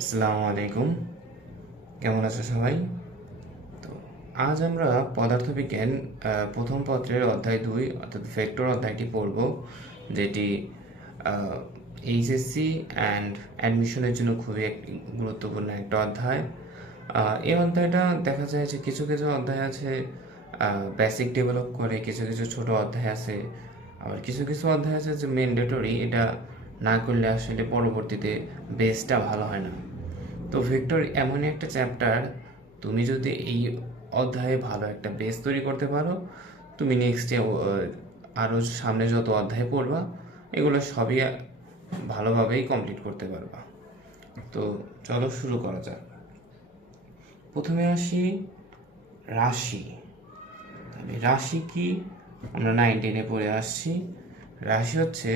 আসসালামু আলাইকুম। কেমন আছো সবাই? তো আজ আমরা পদার্থবিজ্ঞান প্রথম পত্রের অধ্যায় ২ অর্থাৎ ভেক্টর অধ্যায়টি পড়ব, যেটি এইচএসসি অ্যান্ড অ্যাডমিশনের জন্য খুবই একটি গুরুত্বপূর্ণ একটা অধ্যায়। এই অধ্যায়টা দেখা যায় যে কিছু কিছু অধ্যায় আছে বেসিক ডেভেলপ করে, কিছু কিছু ছোট অধ্যায় আছে, আবার কিছু কিছু অধ্যায় আছে যে ম্যান্ডেটরি, এটা না করলে আসলে পরবর্তীতে বেসটা ভালো হয় না। তো ভেক্টর এমনই একটা চ্যাপ্টার, তুমি যদি এই অধ্যায়ে ভালো একটা বেস তৈরি করতে পারো, তুমি নেক্সটে আরও সামনে যত অধ্যায় পড়বা এগুলো সবই ভালোভাবেই কমপ্লিট করতে পারবা। তো চলো শুরু করা যাক। প্রথমে আসি রাশি। তাহলে রাশি কি? আমরা 9-10-এ পড়ে আসছি। রাশি হচ্ছে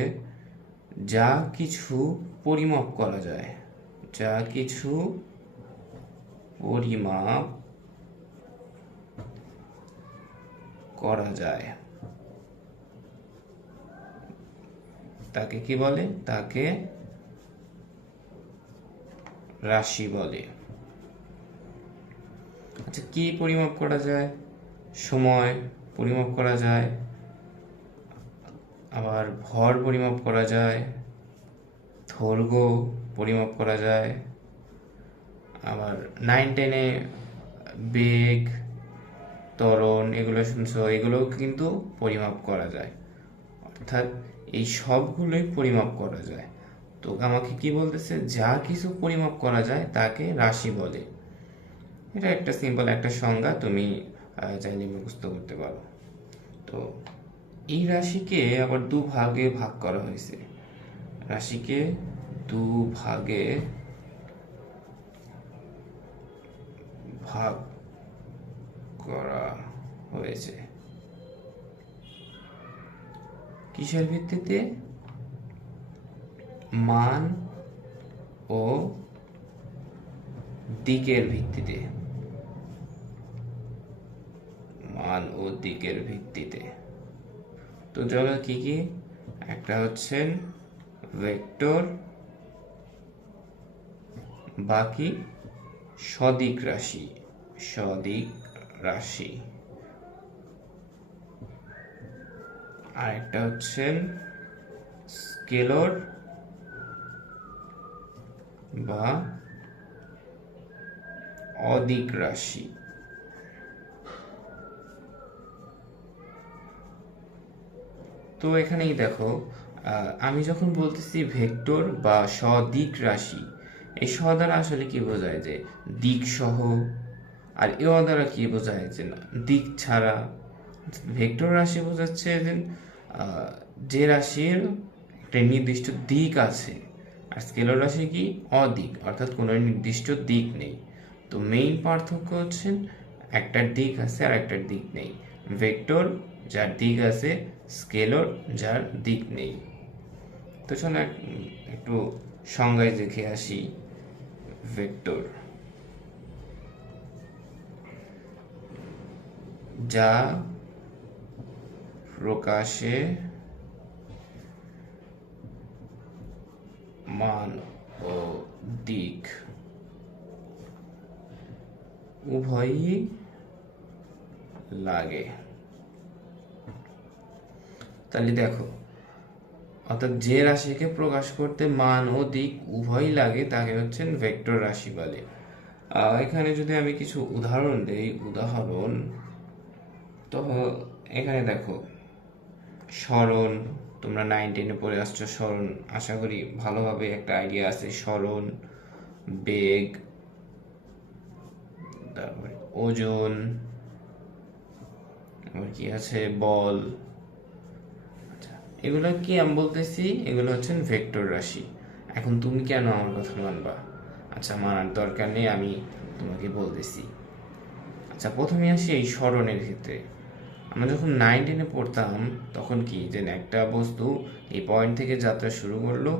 যা কিছু পরিমাপ করা যায়, যা কিছু পরিমাপ করা যায় তাকে কি বলে? তাকে রাশি বলে। আচ্ছা, কি পরিমাপ করা যায়? সময় পরিমাপ করা যায়, আবার ভর পরিমাপ করা যায়, দৈর্ঘ্য পরিমাপ করা যায়, আবার 9-10-এ বেগ, ত্বরণ, এগুলো শুনছো, এগুলোও কিন্তু পরিমাপ করা যায়। অর্থাৎ এই সবগুলোই পরিমাপ করা যায়। তো আমাকে কি বলতেছে? যা কিছু পরিমাপ করা যায় তাকে রাশি বলে। এটা একটা সিম্পল একটা সংজ্ঞা, তুমি চাইলে মুখস্থ করতে পারো। তো এই রাশিকে আবার দুভাগে ভাগ করা হয়েছে। রাশিকে দুভাগে ভাগ করা হয়েছে। কিসের ভিত্তিতে? মান ও দিকের ভিত্তিতে। মান ও দিকের ভিত্তিতে। তো চলো কি কি? একটা হচ্ছেন ভেক্টর, বাকি সদিক রাশি। সদিক রাশি। আর একটা হচ্ছেন স্কেলর বা অদিক রাশি। তো এখানেই দেখো, আমি যখন বলতেছি ভেক্টর বা সদিক রাশি, এই স দ্বারা আসলে কি বোঝায়? যে দিক সহ। আর এ দ্বারা কি বোঝায়? যে না, দিক ছাড়া। ভেক্টর রাশি বোঝাচ্ছে যে যে রাশির একটা নির্দিষ্ট দিক আছে, আর স্কেলার রাশি কি? অদিক, অর্থাৎ কোনো নির্দিষ্ট দিক নেই। তো মেইন পার্থক্য হচ্ছে একটার দিক আছে আর একটার দিক নেই। ভেক্টর যার দিক আছে, স্কেলার যার দিক নেই। তো চলো একটু সংজ্ঞায় দেখে আসি। ভেক্টর যা প্রকাশে মান ও দিক উভয়ই লাগে। তাহলে দেখো, অর্থাৎ যে রাশিকে প্রকাশ করতে মান ও দিক উভয়ই লাগে তাকে হচ্ছেন ভেক্টর রাশি বলে। এখানে যদি আমি কিছু উদাহরণ দেই, তো এখানে দেখো, সরণ, তোমরা 9-10-এ পড়ে আসছো সরণ, আশা করি ভালোভাবে একটা আইডিয়া আছে। সরণ, বেগ, তারপরে ওজন, আবার কি আছে? বল। আচ্ছা, এগুলো কি আমি বলতেছি? এগুলো হচ্ছেন ভেক্টর রাশি। এখন তুমি কেন আমার কথা মানবা? আচ্ছা, মানার দরকার নেই, আমি তোমাকে বলতেছি। আচ্ছা, প্রথমে আসি এই সরণের ক্ষেত্রে। আমরা যখন 9-10-এ পড়তাম তখন কি, যে একটা বস্তু এই পয়েন্ট থেকে যাত্রা শুরু করলো,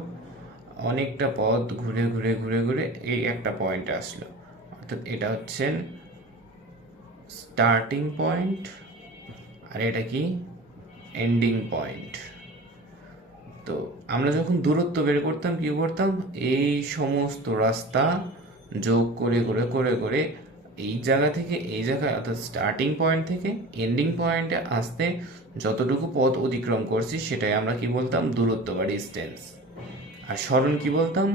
অনেকটা পথ ঘুরে ঘুরে ঘুরে ঘুরে এই একটা পয়েন্টে আসলো, অর্থাৎ এটা হচ্ছেন স্টার্টিং পয়েন্ট, আর এটা কি? Ending point. তো তো আমরা যখন দূরত্ব বের করতাম কি করতাম, এই সমস্ত রাস্তা যোগ করে করে করে করে এই জায়গা থেকে এই জায়গায় অর্থাৎ স্টার্টিং পয়েন্ট থেকে এন্ডিং পয়েন্টে আসতে যতটুকু পথ অতিক্রম করছি সেটাই আমরা কি বলতাম, দূরত্ব বা ডিস্টেন্স। আর সরণ কি বলতাম,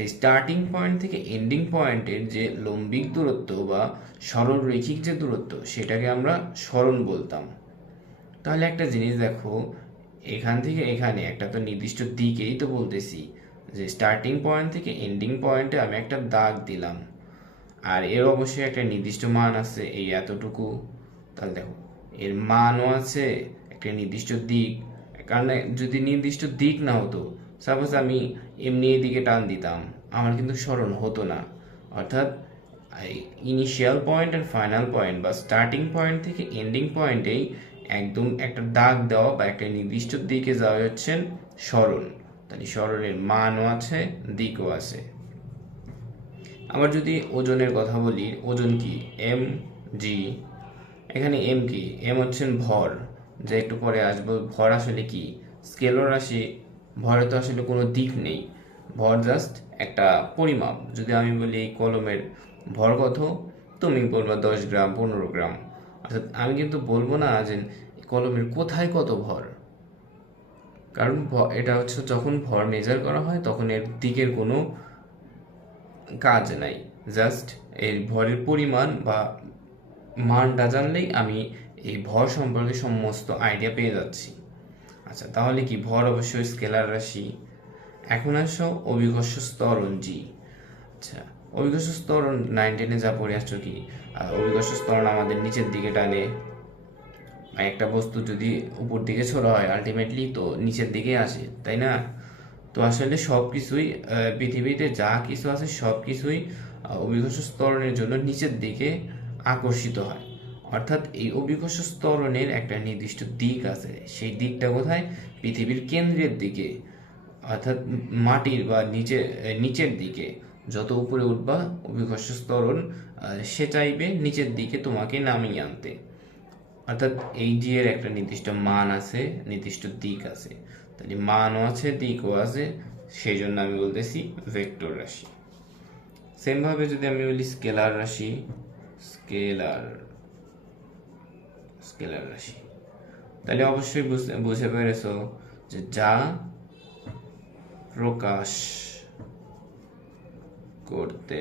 এই স্টার্টিং পয়েন্ট থেকে এন্ডিং পয়েন্টের যে লম্বিক দূরত্ব বা সরল রৈখিক যে দূরত্ব সেটাকে আমরা সরণ বলতাম। তাহলে একটা জিনিস দেখো, এখান থেকে এখানে একটা তো নির্দিষ্ট দিকেই তো বলতেছি, যে স্টার্টিং পয়েন্ট থেকে এন্ডিং পয়েন্টে আমি একটা দাগ দিলাম, আর এর অবশ্যই একটা নির্দিষ্ট মান আছে, এই এতটুকু। তাহলে দেখো এর মানও আছে, একটা নির্দিষ্ট দিক। কারণ যদি নির্দিষ্ট দিক না হতো, সাপোজ আমি এমনি এদিকে টান দিতাম, আমার কিন্তু সরণ হতো না। অর্থাৎ ইনিশিয়াল পয়েন্ট আর ফাইনাল পয়েন্ট বা স্টার্টিং পয়েন্ট থেকে এন্ডিং পয়েন্টেই একদম একটা দাগ দেওয়া বা একটা নির্দিষ্ট দিকে যাওয়া হচ্ছে সরণ। তাহলে সরণের মানও আছে, দিকও আছে। আবার যদি ওজনের কথা বলি, ওজন কি, এম জি। এখানে এম কি, এম হচ্ছেন ভর, যে একটু পরে আসবো। ভর আসলে কি, স্কেলার রাশি, ভরে তো আসলে কোনো দিক নেই, ভর জাস্ট একটা পরিমাপ। যদি আমি বলি এই কলমের ভর কত, তুমি বলবা 10 গ্রাম 15 গ্রাম। অর্থাৎ আমি কিন্তু বলবো না যে কলমের কোথায় কত ভর, কারণ এটা হচ্ছে যখন ভর মেজার করা হয় তখন এর দিকের কোনো কাজ নাই, জাস্ট এই ভরের পরিমাণ বা মানটা জানলেই আমি এই ভর সম্পর্কে সমস্ত আইডিয়া পেয়ে যাচ্ছি। আচ্ছা, তাহলে কি ভর অবশ্যই স্কেলার রাশি। এখন আসো অভিকর্ষ ত্বরণ জি। আচ্ছা, অভিকর্ষ ত্বরণ 9-10-এ যা পড়ে আসছো কি, অভিকর্ষ ত্বরণ আমাদের নিচের দিকে টানে। একটা বস্তু যদি উপর দিকে ছোড়া হয় আলটিমেটলি তো নিচের দিকে আসে, তাই না? তো আসলে সব কিছুই পৃথিবীতে যা কিছু আছে সব কিছুই অভিকর্ষ ত্বরণের জন্য নিচের দিকে আকর্ষিত হয়। অর্থাৎ এই অভিকর্ষ ত্বরণের একটা নির্দিষ্ট দিক আছে, সেই দিকটা কোথায়, পৃথিবীর কেন্দ্রের দিকে, অর্থাৎ মাটির বা নিচের দিকে। যত উপরে উঠবা অভিকর্ষ ত্বরণ সে চাইবে নিচের দিকে তোমাকে নামিয়ে আনতে। অর্থাৎ এই জি এর একটা নির্দিষ্ট মান আছে, নির্দিষ্ট দিক আছে। তাহলে মানও আছে, দিকও আছে, সেই জন্য আমি বলতেছি ভেক্টর রাশি। সেম ভাবে যদি আমি বলি স্কেলার রাশি, স্কেলার স্কেলার রাশি, তাহলে অবশ্যই বুঝে পেরেছো যে যা প্রকাশ করতে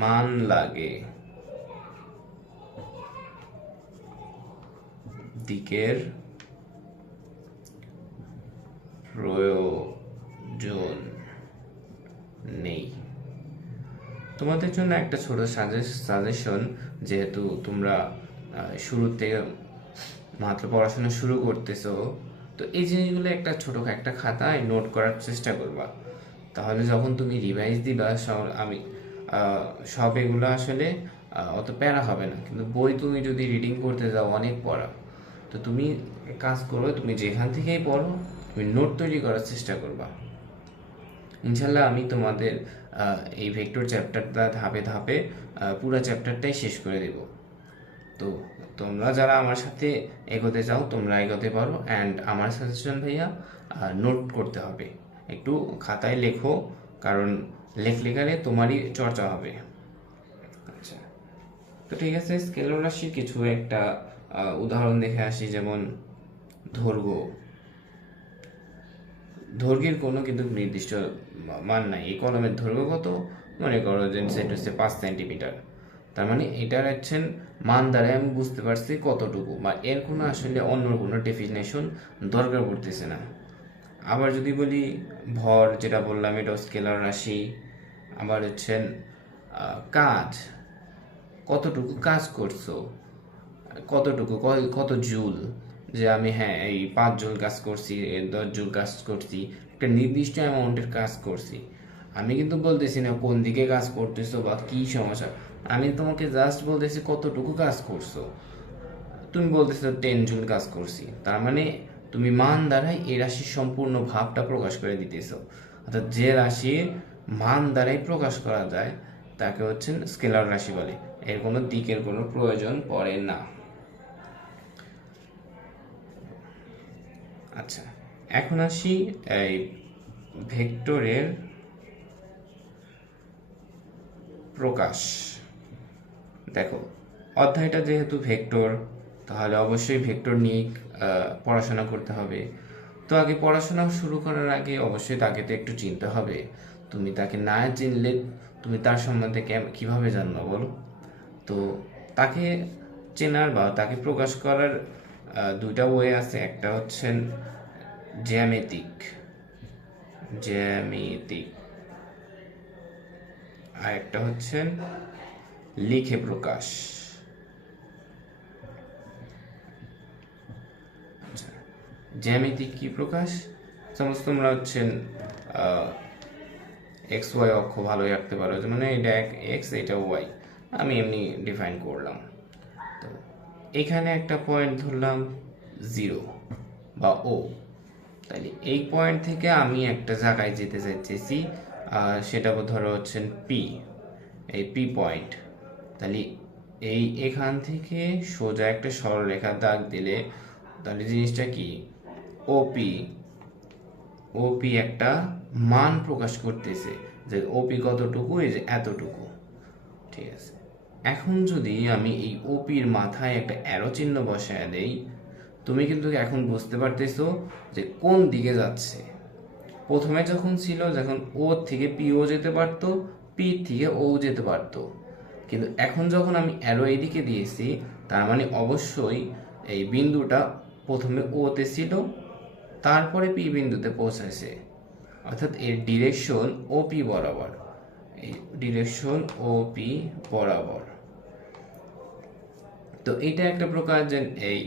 মান লাগে, দিকের প্রয়োজন নেই। তোমাদের জন্য একটা ছোট সাজেশন, যেহেতু তোমরা শুরু থেকে মাত্র পড়াশোনা শুরু করতেছো, তো এই জিনিসগুলো একটা ছোট একটা খাতায় নোট করার চেষ্টা করবা। তাহলে যখন তুমি রিভাইজ দিবা, আমি সব এগুলো আসলে অত প্যারা হবে না। কিন্তু বই তুমি যদি রিডিং করতে যাও অনেক পড়া, তো তুমি কাজ করো, তুমি যেখান থেকেই পড়ো তুমি নোট তৈরি করার চেষ্টা করবা। ইনশাল্লাহ আমি তোমাদের এই ভেক্টর চ্যাপ্টারটা ধাপে ধাপে পুরো চ্যাপ্টারটাই শেষ করে দেব। তো তোমরা যারা আমার সাথে এগোতে চাও তোমরা এগোতে পারো। অ্যান্ড আমার সাজেশন ভাইয়া, নোট করতে হবে, একটু খাতায় লেখো, কারণ লেখলে তোমারই চর্চা হবে। আচ্ছা, তো ঠিক আছে, স্কেলার রাশির কিছু একটা উদাহরণ দেখে আসি। যেমন দৈর্ঘ্যের কোনো কিন্তু নির্দিষ্ট মান নাই। এই কলমের দৈর্ঘ্য কত, মনে করো যে সেটা হচ্ছে 5 সেন্টিমিটার। তার মানে এটার হচ্ছেন মান দ্বারা আমি বুঝতে পারছি কতটুকু, বা এর কোনো আসলে অন্য কোনো ডেফিনেশন দরকার পড়তেছে না। আবার যদি বলি ভর, যেটা বললাম এটাও স্কেলার রাশি। আবার হচ্ছেন কাজ, কতটুকু কাজ করছো, কতটুকু, কত জুল, যে আমি হ্যাঁ এই 5 জুল কাজ করছি, 10 জুল কাজ করছি, একটা নির্দিষ্ট অ্যামাউন্টের কাজ করছি। আমি কিন্তু বলতেছি না কোন দিকে কাজ করতেছো বা কি সমস্যা, আমি তোমাকে জাস্ট বলতেছি কতটুকু কাজ করছো। তুমি বলতেছো 10 জুল কাজ করছি, তার মানে তুমি মান দ্বারাই এই রাশির সম্পূর্ণ ভাবটা প্রকাশ করে দিতেছো। অর্থাৎ যে রাশির মান দ্বারাই প্রকাশ করা যায় তাকে হচ্ছেন স্কেলার রাশি বলে, এর কোনো দিকের কোনো প্রয়োজন পড়ে না। আচ্ছা, এখন আসি এই ভেক্টরের প্রকাশ। দেখো, অধ্যায়টা যেহেতু ভেক্টর, তাহলে অবশ্যই ভেক্টর নিয়ে পড়াশোনা করতে হবে। তো আগে পড়াশোনা শুরু করার আগে অবশ্যই তাকে তো একটু চিনতে হবে। তুমি তাকে না চিনলে তুমি তার সম্বন্ধে কিভাবে জানবে বলো? তো তাকে চেনার বা তাকে প্রকাশ করার দুইটা ওয়ে আছে। একটা হচ্ছে জ্যামিতিক জ্যামিতিক আর একটা হচ্ছে লিখে প্রকাশ। আচ্ছা, জ্যামিতিক কি প্রকাশ? সাপোজ তোমরা হচ্ছেন এক্স ওয়াই অক্ষ ভালোই আঁকতে পারো, যে মানে এটা এক্স, এটা ওয়াই, আমি এমনি ডিফাইন করলাম। তো এখানে একটা পয়েন্ট ধরলাম 0 বা ও। তাহলে এই পয়েন্ট থেকে আমি একটা জায়গায় যেতে চাইতেছি, সেটা ধরো হচ্ছে পি, এই পি পয়েন্ট। তাহলে এখান থেকে সোজা একটা সরলরেখার দাগ দিলে তাহলে জিনিসটা কি, ওপি ওপি একটা মান প্রকাশ করতেছে, যে ওপি কতটুকু, এই যে এতটুকু। ঠিক আছে, এখন যদি আমি এই ওপির মাথায় একটা অ্যারো চিহ্ন বসায় দেই, তুমি কিন্তু এখন বুঝতে পারতেছো যে কোন দিকে যাচ্ছে। প্রথমে যখন ছিল, যখন ও থেকে পি ও যেতে পারতো, পি থেকে ও যেতে পারতো, কিন্তু এখন যখন আমি অ্যারো এদিকে দিয়েছি, তার মানে অবশ্যই এই বিন্দুটা প্রথমে ওতে ছিল, তারপরে পি বিন্দুতে পৌঁছাইছে, অর্থাৎ এর ডিরেকশন ওপি বরাবর। এই ডিরেকশন ওপি বরাবর। তো এটা একটা প্রকার, যে এই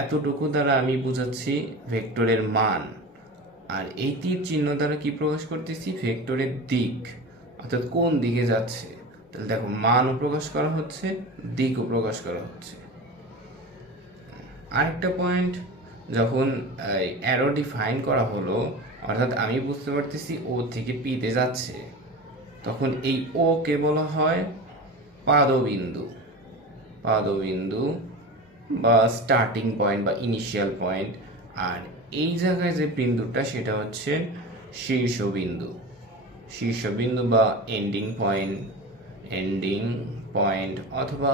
এতটুকু দ্বারা আমি বুঝাচ্ছি ভেক্টরের মান, আর এই তীর চিহ্ন দ্বারা কি প্রকাশ করতেছি, ভেক্টরের দিক, অর্থাৎ কোন দিকে যাচ্ছে। তাহলে দেখো, মানও প্রকাশ করা হচ্ছে, দিকও প্রকাশ করা হচ্ছে। আরেকটা পয়েন্ট, যখন অ্যারো ডিফাইন করা হলো, অর্থাৎ আমি বুঝতে পারতেছি ও থেকে পিতে যাচ্ছে, তখন এই ও কে বলা হয় পাদবিন্দু। পাদবিন্দু বা স্টার্টিং পয়েন্ট বা ইনিশিয়াল পয়েন্ট। আর এই জায়গায় যে বিন্দুটা, সেটা হচ্ছে শীর্ষবিন্দু। শীর্ষবিন্দু বা এন্ডিং পয়েন্ট, এন্ডিং পয়েন্ট অথবা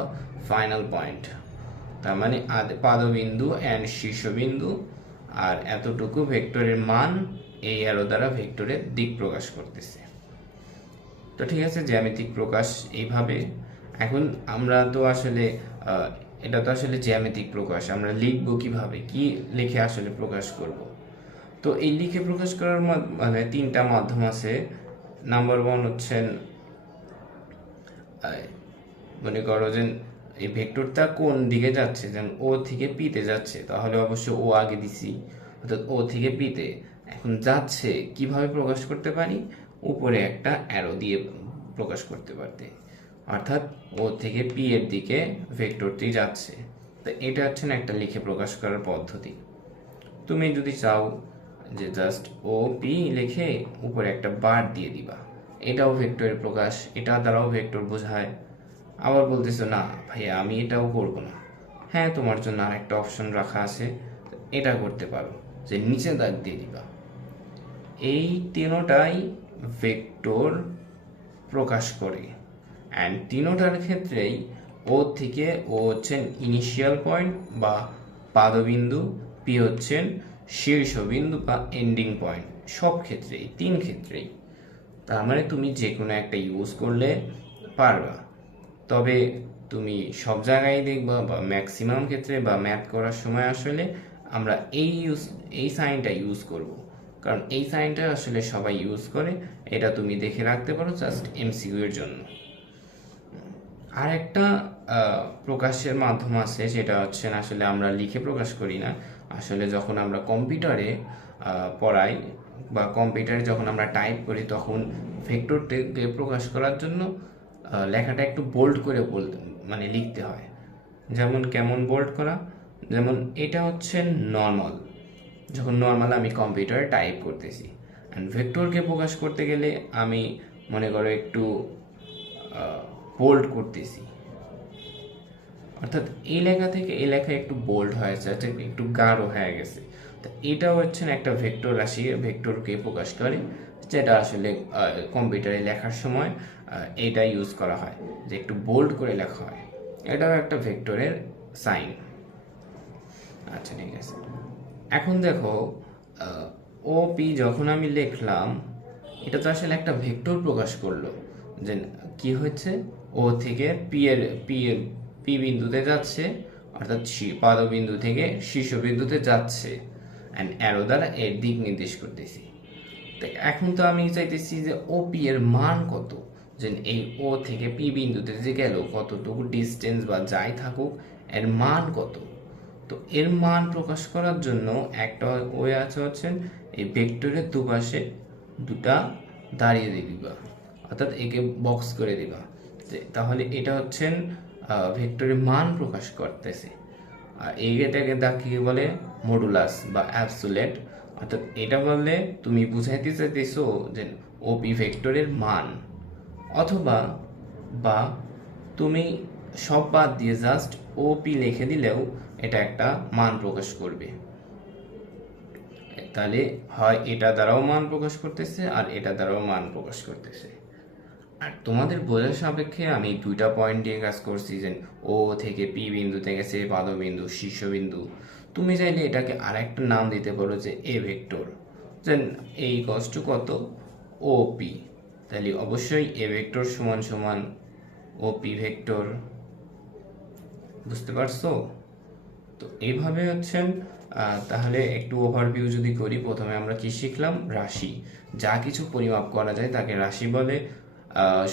ফাইনাল পয়েন্ট। তার মানে পাদবিন্দু অ্যান্ড শীর্ষবিন্দু, আর এতটুকু ভেক্টরের মান, এই অ্যারো দ্বারা ভেক্টরের দিক প্রকাশ করতেছে। তো ঠিক আছে, জ্যামিতিক প্রকাশ এইভাবে। এখন আমরা তো আসলে এটা তো আসলে জ্যামিতিক প্রকাশ, আমরা লিখবো কিভাবে, কি লিখে আসলে প্রকাশ করব? তো এই লিখে প্রকাশ করার মানে তিনটা মাধ্যম আছে। নাম্বার 1 হচ্ছেন, মনে করো যে এই ভেক্টরটা কোন দিকে যাচ্ছে, যেমন ও থেকে পিতে যাচ্ছে, তাহলে অবশ্য ও আগে দিছি, অর্থাৎ ও থেকে পিতে এখন যাচ্ছে, কিভাবে প্রকাশ করতে পারি, উপরে একটা অ্যারো দিয়ে প্রকাশ করতে পারতে, অর্থাৎ ও থেকে পি এর দিকে ভেক্টরটি যাচ্ছে। তো এটা হচ্ছে না একটা লিখে প্রকাশ করার পদ্ধতি। তুমি যদি চাও যে জাস্ট ও পি লিখে উপরে একটা বার দিয়ে দিবা, এটাও ভেক্টরের প্রকাশ, এটা দ্বারাও ভেক্টর বোঝায়। আবার বলতেছো না ভাইয়া আমি এটাও করব না, হ্যাঁ তোমার জন্য আর একটা অপশন রাখা আছে, এটা করতে পারো, যে নিচে দাগ দিয়ে দিবা। এই তিনোটাই ভেক্টর প্রকাশ করে, অ্যান্ড তিনোটার ক্ষেত্রেই ও থেকে ও হচ্ছেন ইনিশিয়াল পয়েন্ট বা পাদবিন্দু, পি হচ্ছেন শীর্ষবিন্দু বা এন্ডিং পয়েন্ট। সব ক্ষেত্রেই, তিন ক্ষেত্রেই। তার মানে তুমি যে কোনো একটা ইউজ করলে পারবা, তবে তুমি সব জায়গায় দেখবা বা ম্যাক্সিমাম ক্ষেত্রে বা ম্যাথ করার সময় আসলে আমরা এই সাইনটা ইউজ করব, কারণ এই সাইনটা আসলে সবাই ইউজ করে। এটা তুমি দেখে রাখতে পারো জাস্ট এমসিকিউ এর জন্য। আর একটা প্রকাশের মাধ্যম আছে, সেটা হচ্ছে আসলে আমরা লিখে প্রকাশ করি না। আসলে যখন আমরা কম্পিউটারে পড়াই বা কম্পিউটারে যখন আমরা টাইপ করি, তখন ভেক্টরটিকে প্রকাশ করার জন্য লেখাটা একটু বোল্ড করে মানে লিখতে হয়। যেমন কেমন বোল্ড করা, যেমন এটা হচ্ছে নর্মাল, যখন নর্মাল আমি কম্পিউটারে টাইপ করতেছি। অ্যান্ড ভেক্টরকে প্রকাশ করতে গেলে আমি মনে করো একটু বোল্ড করতেছি, অর্থাৎ এই লেখা থেকে এই লেখা একটু বোল্ড হয়েছে, একটু গাঢ় হয়ে গেছে। তো এটা হচ্ছে একটা ভেক্টর রাশি, ভেক্টরকে প্রকাশ করে, যেটা আসলে কম্পিউটারে লেখার সময় এটা ইউজ করা হয়, যে একটু বোল্ড করে লেখা হয়। এটাও একটা ভেক্টরের সাইন। আচ্ছা ঠিক আছে, এখন দেখো ও পি যখন আমি লিখলাম, এটা তো আসলে একটা ভেক্টর প্রকাশ করলো, যে কি হচ্ছে ও থেকে পি বিন্দুতে যাচ্ছে, অর্থাৎ পাদবিন্দু থেকে শীর্ষবিন্দুতে যাচ্ছে, অ্যান্ড অ্যারো দ্বারা এর দিক নির্দেশ করতেছি। তো এখন তো আমি চাইতেছি যে ও পি এর মান কত, যে এই ও থেকে পি বিন্দুতে যে গেল কতটুকু ডিস্টেন্স বা যাই থাকুক, এর মান কত। তো এর মান প্রকাশ করার জন্য একটা ওয়ে আছে, হচ্ছেন এই ভেক্টরের দুপাশে দুটা দাঁড়িয়ে দিবা, অর্থাৎ একে বক্স করে দিবা। তাহলে এটা হচ্ছেন ভেক্টরের মান প্রকাশ করতেছে। আর এইটাকে কি বলে, মডুলাস বা অ্যাবসোলেট। অর্থাৎ এটা বললে তুমি বুঝাইতে চাইতেছো যে ওপি ভেক্টরের মান, অথবা বা তুমি সব বাদ দিয়ে জাস্ট ওপি লিখে দিলেও এটা একটা মান প্রকাশ করবে। তাহলে হয় এটা দ্বারাও মান প্রকাশ করতেছে আর এটা দ্বারাও মান প্রকাশ করতেছে। আর তোমাদের বোঝার সাপেক্ষে আমি দুইটা পয়েন্ট দিয়ে কাজ করছি, যে ও থেকে পি বিন্দুতে গেছে পাদবিন্দু শীর্ষবিন্দু। তুমি চাইলে এটাকে আরেকটা নাম দিতে পারো, যে এ ভেক্টর, দেন এই কষ্ট কত ও পি। তাহলে অবশ্যই এ ভেক্টর সমান সমান ও পি ভেক্টর। বুঝতে পারছো? তো এইভাবে হচ্ছেন। তাহলে একটু ওভারভিউ যদি করি, প্রথমে আমরা কি শিখলাম, রাশি। যা কিছু পরিমাপ করা যায় তাকে রাশি বলে।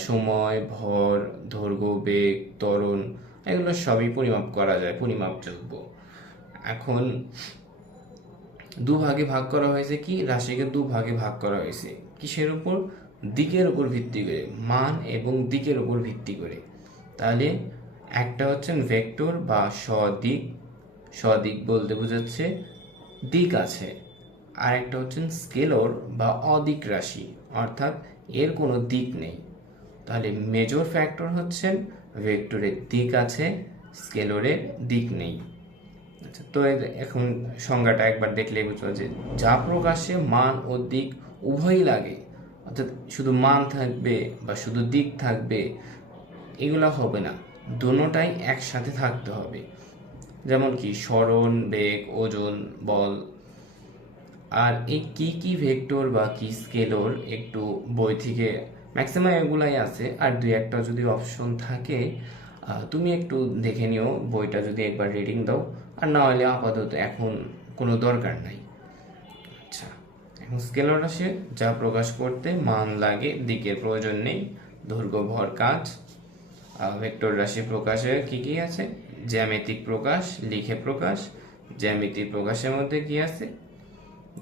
সময়, ভর, দৈর্ঘ্য, বেগ, ত্বরণ, এগুলো সবই পরিমাপ করা যায়, পরিমাপযোগ্য। এখন দুভাগে ভাগ করা হয়েছে, কি রাশিকে দুভাগে ভাগ করা হয়েছে কিসের উপর, দিকের উপর ভিত্তি করে, মান এবং দিকের উপর ভিত্তি করে। তাহলে একটা হচ্ছেন ভেক্টর বা সদিক, সদিক বলতে বোঝাচ্ছে দিক আছে। আর একটা হচ্ছেন স্কেলর বা অদিক রাশি, অর্থাৎ এর কোনো দিক নেই। তাহলে মেজর ফ্যাক্টর হচ্ছেন ভেক্টরের দিক আছে, স্কেলরের দিক নেই। আচ্ছা, তো এখন সংজ্ঞাটা একবার দেখলেই বুঝবো, যে যা প্রকাশে মান ও দিক উভয়ই লাগে, অর্থাৎ শুধু মান থাকবে বা শুধু দিক থাকবে এগুলো হবে না, দুটোটাই একসাথে থাকতে হবে। যেমন কি সরণ, বেগ, ওজন, বল। আর এই কি কি ভেক্টর বা কি স্কেলর একটু বই থেকে ম্যাক্সিমাম এগুলাই আছে, আর দুই একটা যদি অপশন থাকে তুমি একটু দেখে নিও, বইটা যদি একবার রিডিং দাও। আর না হলে আপাতত এখন কোনো দরকার নাই। আচ্ছা, এখন স্কেলর রাশি যা প্রকাশ করতে মান লাগে, দিকের প্রয়োজন নেই, দৈর্ঘ্য, ভর, কাজ। ভেক্টর রাশি প্রকাশে কি কি আছে, জ্যামিতিক প্রকাশ, লিখে প্রকাশ। জ্যামিতিক প্রকাশের মধ্যে কি আছে,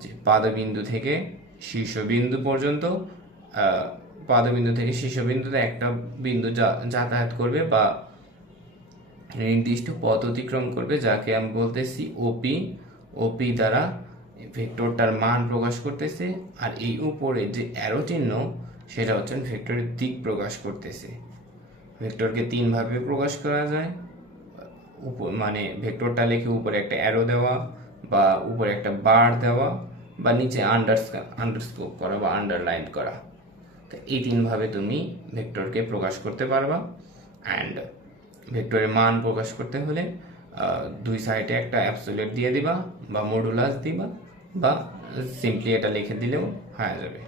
যে পাদবিন্দু থেকে শীর্ষবিন্দু পর্যন্ত, পাদবিন্দু থেকে শীর্ষবিন্দুতে একটা বিন্দু যাতায়াত করবে বা নির্দিষ্ট পথ অতিক্রম করবে, যাকে আমি বলতেছি ওপি। ওপি দ্বারা ভেক্টরটার মান প্রকাশ করতেছে। আর এই উপরে যে অ্যারো চিহ্ন, সেটা হচ্ছে ভেক্টরের দিক প্রকাশ করতেছে। ভেক্টরকে তিন ভাবে প্রকাশ করা যায়, মানে ভেক্টরটা লিখে উপরে একটা অ্যারো দেওয়া, বা উপরে একটা বার দেওয়া, বা নিচে আন্ডারস্কোপ করা বা আন্ডারলাইন করা। তো এই তিনভাবে তুমি ভেক্টরকে প্রকাশ করতে পারবা। অ্যান্ড ভেক্টরের মান প্রকাশ করতে হলে দুই সাইডে একটা অ্যাবসোলিউট দিয়ে দিবা, বা মডুলাস দিবা, বা সিম্পলি এটা লিখে দিলেও হয়ে যাবে।